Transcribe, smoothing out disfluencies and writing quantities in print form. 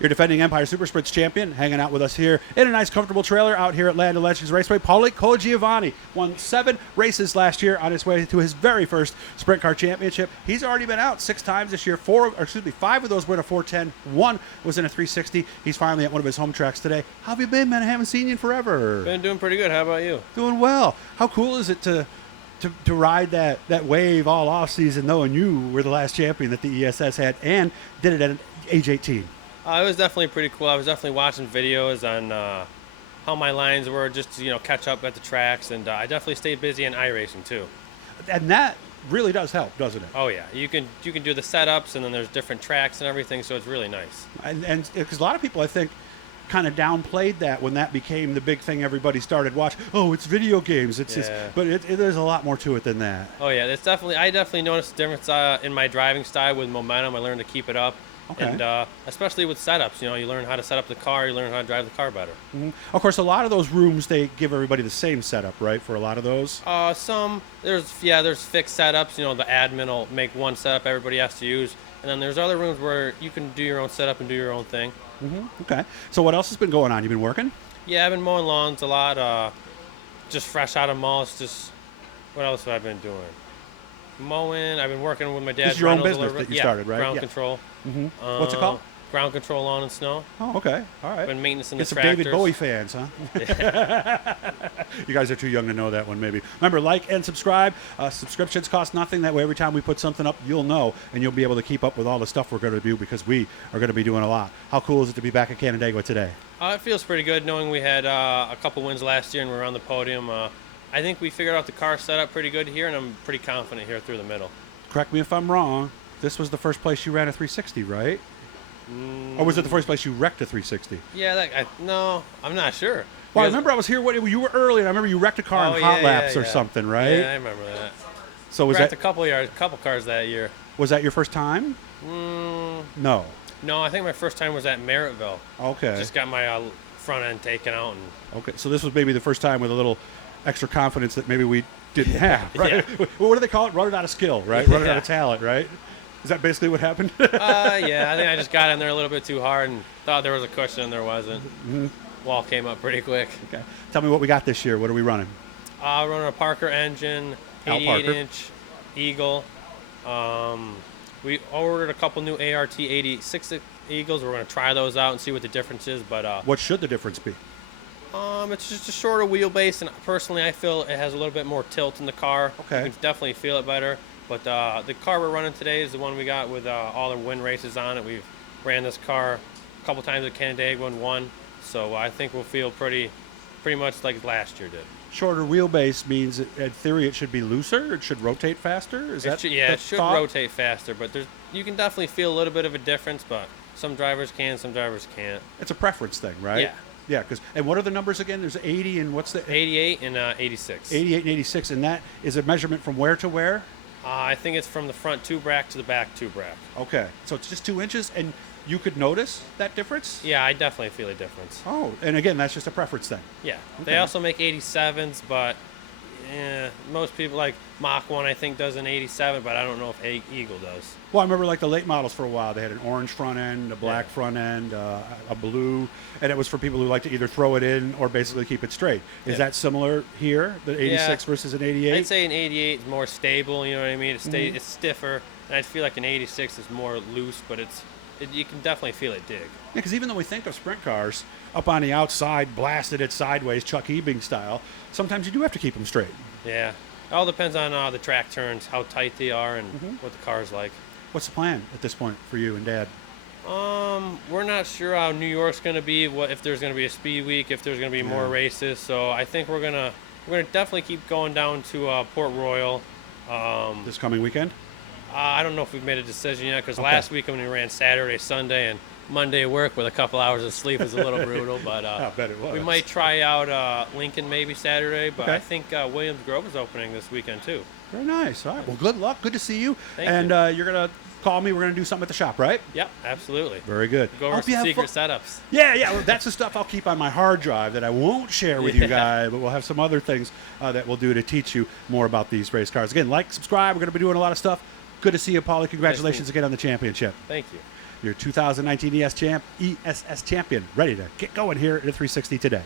Your defending Empire Super Sprints champion, hanging out with us here in a nice, comfortable trailer out here at Land of Legends Raceway. Paulie Colagiovanni won 7 races last year on his way to his very first sprint car championship. He's already been out 6 times this year. 5 of those were in a 410. 1 was in a 360. He's finally at one of his home tracks today. How have you been, man? I haven't seen you in forever. Been doing pretty good. How about you? Doing well. How cool is it to ride that wave all off season, knowing you were the last champion that the ESS had and did it at age 18? It was definitely pretty cool. I was definitely watching videos on how my lines were, just to catch up at the tracks, and I definitely stayed busy in iRacing too. And that really does help, doesn't it? Oh yeah, you can do the setups, and then there's different tracks and everything, so it's really nice. And because a lot of people, I think, kind of downplayed that when that became the big thing everybody started watching. Oh, it's video games. But there's a lot more to it than that. Oh yeah, I definitely noticed a difference in my driving style with momentum. I learned to keep it up. Okay. And especially with setups, you learn how to set up the car, you learn how to drive the car better. Mm-hmm. Of course, a lot of those rooms, they give everybody the same setup, right, for a lot of those? There's fixed setups. The admin will make one setup everybody has to use. And then there's other rooms where you can do your own setup and do your own thing. Mm-hmm. Okay. So what else has been going on? You been working? Yeah, I've been mowing lawns a lot. Just fresh out of mulch. What else have I been doing? Mowing. I've been working with my dad. This is your own business that you started, right? Ground control. Mm-hmm. What's it called? Ground control, lawn and snow. Oh, okay. All right. Been maintenance in the Get some tractors. David Bowie fans, huh? You guys are too young to know that one, maybe. Remember, like and subscribe. Subscriptions cost nothing. That way, every time we put something up, you'll know, and you'll be able to keep up with all the stuff we're going to do because we are going to be doing a lot. How cool is it to be back at Canandaigua today? It feels pretty good knowing we had a couple wins last year and we're on the podium. I think we figured out the car setup pretty good here, and I'm pretty confident here through the middle. Correct me if I'm wrong. This was the first place you ran a 360, right? Or was it the first place you wrecked a 360? Yeah, no, I'm not sure. Well, I remember I was here when you were early, and I remember you wrecked a car in hot laps or something, right? Yeah, I remember that. So we wrecked a couple cars that year. Was that your first time? No. No, I think my first time was at Merrittville. Okay. Just got my front end taken out. Okay, so this was maybe the first time with a little extra confidence that maybe we didn't have, right? Yeah. What do they call it? Running out of skill, right? Running out of talent, right? Is that basically what happened? Yeah, I think I just got in there a little bit too hard and thought there was a cushion and there wasn't. Mm-hmm. Wall came up pretty quick. Okay. Tell me what we got this year. What are we running? Running a Parker engine, 88-inch Eagle. We ordered a couple new ART 86 Eagles. We're going to try those out and see what the difference is. But what should the difference be? It's just a shorter wheelbase, and personally, I feel it has a little bit more tilt in the car. Okay. You can definitely feel it better. But the car we're running today is the one we got with all the win races on it. We've ran this car a couple times at Canandaigua and won. So I think we'll feel pretty much like last year did. Shorter wheelbase means, in theory, it should be looser. It should rotate faster. It should rotate faster. But you can definitely feel a little bit of a difference. But some drivers can, some drivers can't. It's a preference thing, right? Yeah. Yeah, and what are the numbers again? There's 80 and what's the... 88 and 86. 88 and 86, and that is a measurement from where to where? I think it's from the front tube rack to the back tube rack. Okay, so it's just 2 inches, and you could notice that difference? Yeah, I definitely feel a difference. Oh, and again, that's just a preference thing. Yeah. Okay. They also make 87s, but most people, like Mach 1, I think, does an 87, but I don't know if Eagle does. Well, I remember like the late models for a while. They had an orange front end, a black front end, a blue, and it was for people who like to either throw it in or basically keep it straight. Is that similar here, the 86 versus an 88? I'd say an 88 is more stable, you know what I mean? It's stiffer, and I feel like an 86 is more loose, but you can definitely feel it dig. Yeah, because even though we think of sprint cars up on the outside, blasted it sideways, Chuck Ebing style, sometimes you do have to keep them straight. Yeah. It all depends on the track turns, how tight they are, and what the car's like. What's the plan at this point for you and Dad? We're not sure how New York's going to be, if there's going to be a speed week, if there's going to be more races. So I think we're gonna definitely keep going down to Port Royal. This coming weekend? I don't know if we've made a decision yet, because last week when we ran Saturday, Sunday, and Monday work with a couple hours of sleep was a little brutal. But I bet it was. We might try out Lincoln maybe Saturday, but I think Williams Grove is opening this weekend too. Very nice. All right. Well, good luck. Good to see you. Thank you. And you're going to call me. We're going to do something at the shop, right? Yep, absolutely. Very good. Go over some secret setups. Yeah. Well, that's the stuff I'll keep on my hard drive that I won't share with you guys, but we'll have some other things that we'll do to teach you more about these race cars. Again, like, subscribe. We're going to be doing a lot of stuff. Good to see you, Paulie. Congratulations again on the championship. Thank you. your 2019 ESS champion, ready to get going here at a 360 today.